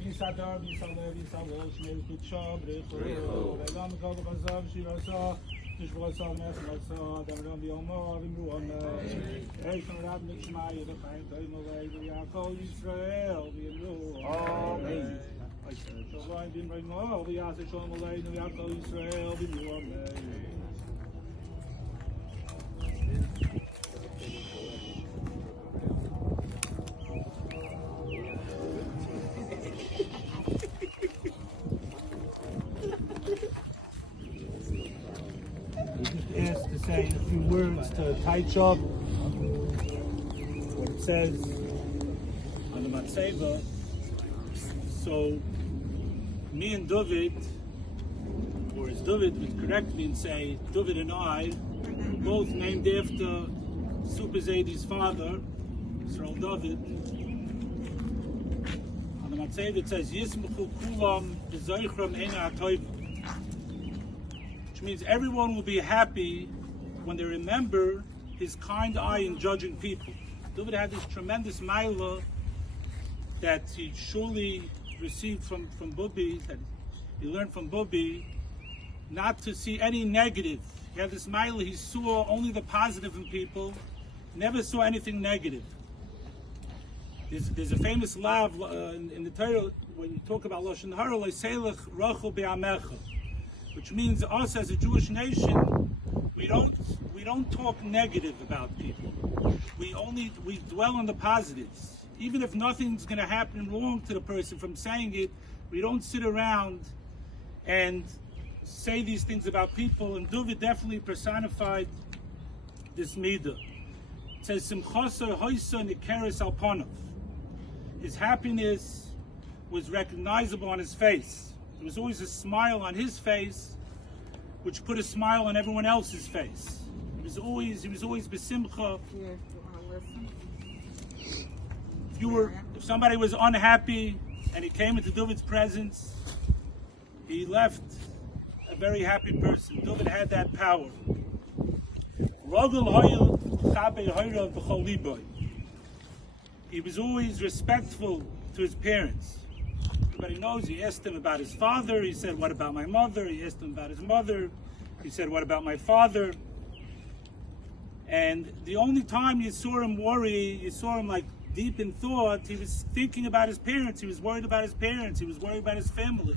Yisadar, Yisaleh, Yisaleh, Shmei Kutshah, Brecho, Ve'lam Kol Chazav, Shirasah, Nishvasah, Nesvasah, Damram Yomah, Vimru Ameh, Eishon Rab Nishmai, V'chaim Toim Olei, V'yakol Yisrorel, V'yimru Ameh. Shalom B'imrei Mo, V'yaseh Shalom Olei, V'yakol Yisrorel, V'yimru Ameh. Asked to say a few words to touch up what it says on the Matzeva. So, me and Dovid, or as Dovid would correct me and say, Dovid and I, both named after Super Zaydi's father, Yisrorel Dovid. On the Matzeva it says, Yismuchu kulam b'zoichram eina hatoiv. Which means everyone will be happy when they remember his kind eye in judging people. Dovid had this tremendous maila that he surely received from Bubi, that he learned from Bubi, not to see any negative. He had this maila, he saw only the positive in people, never saw anything negative. There's a famous lav in the Torah when you talk about Lashon Hara, Leiselech Rachel Be'amecha, which means us as a Jewish nation, we don't talk negative about people. We dwell on the positives. Even if nothing's going to happen wrong to the person from saying it, we don't sit around and say these things about people. And Dovid definitely personified this midah. It says, Simchasa hoisa nikeres al panav. His happiness was recognizable on his face. There was always a smile on his face, which put a smile on everyone else's face. He was always besimcha. If somebody was unhappy and he came into Dovid's presence, he left a very happy person. Dovid had that power. He was always respectful to his parents. Everybody knows, he asked him about his father, he said, what about my mother? He asked him about his mother, he said, what about my father? And the only time you saw him worry, you saw him like deep in thought, he was thinking about his parents, he was worried about his parents, he was worried about his family.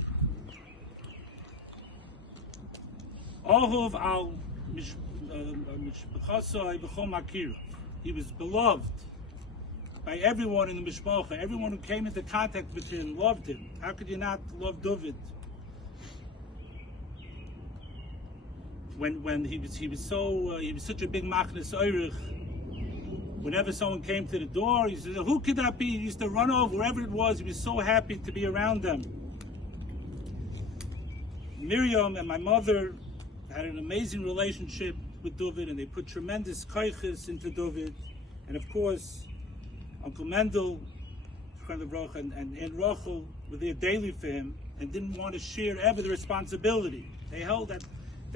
He was beloved by everyone in the Mishpacha. Everyone who came into contact with him loved him. How could you not love Dovid? When he was such a big machnes oirich. Whenever someone came to the door, he said, "Who could that be?" He used to run over wherever it was. He was so happy to be around them. Miriam and my mother had an amazing relationship with Dovid, and they put tremendous koiches into Dovid, and of course, Uncle Mendel, and Aunt Rachel were there daily for him and didn't want to share ever the responsibility. They held that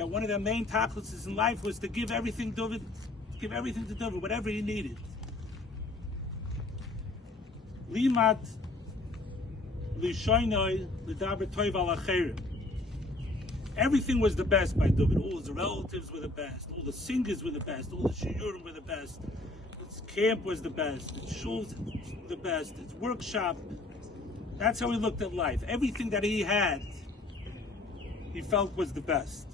one of their main tachlis in life was to give everything to Dovid, whatever he needed. Limat lishoinoi l'daber toiv al acherim. Everything was the best by Dovid. All his relatives were the best. All the singers were the best. All the shiurim were the best. His camp was the best. His shuls the best. His workshop. That's how he looked at life. Everything that he had, he felt was the best.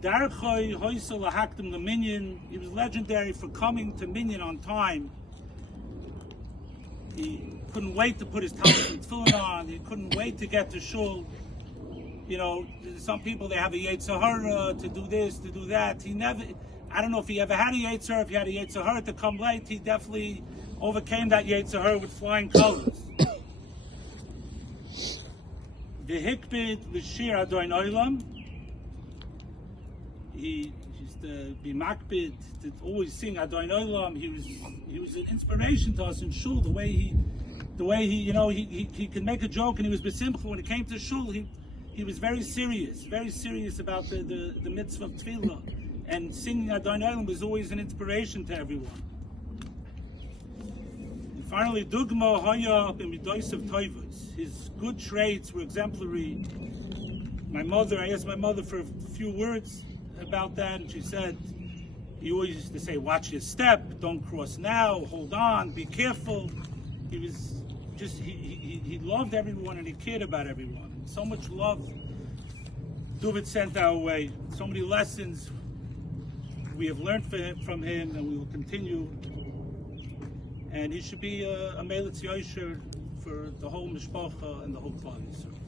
Darchoi hoysel lahaktim the minyan. He was legendary for coming to minyan on time. He couldn't wait to put his talmud and tefillin on. He couldn't wait to get to shul. You know, some people, they have a Yetzer Hara to do this, to do that. He never, I don't know if he ever had a Yetzer Hara. If he had a Yetzer Hara to come late, he definitely overcame that Yetzer Hara with flying colors. The Hikbid L'Shir Adoin Oilam. He used be makbid, to always sing Adon Olam. He was an inspiration to us in shul. The way he he could make a joke, and he was besimcha. When it came to shul, he was very serious about the mitzvah of tefillah, and singing Adon Olam was always an inspiration to everyone. And finally, Dugma Haya b'midos of Toivos. His good traits were exemplary. I asked my mother for a few words about that, and she said he always used to say, "Watch your step, don't cross now, hold on, be careful." He was just he loved everyone, and he cared about everyone. So much love Dovid sent our way. So many lessons we have learned from him, and we will continue. And he should be a Melitz Yosher for the whole mishpacha and the whole Klal Yisrael.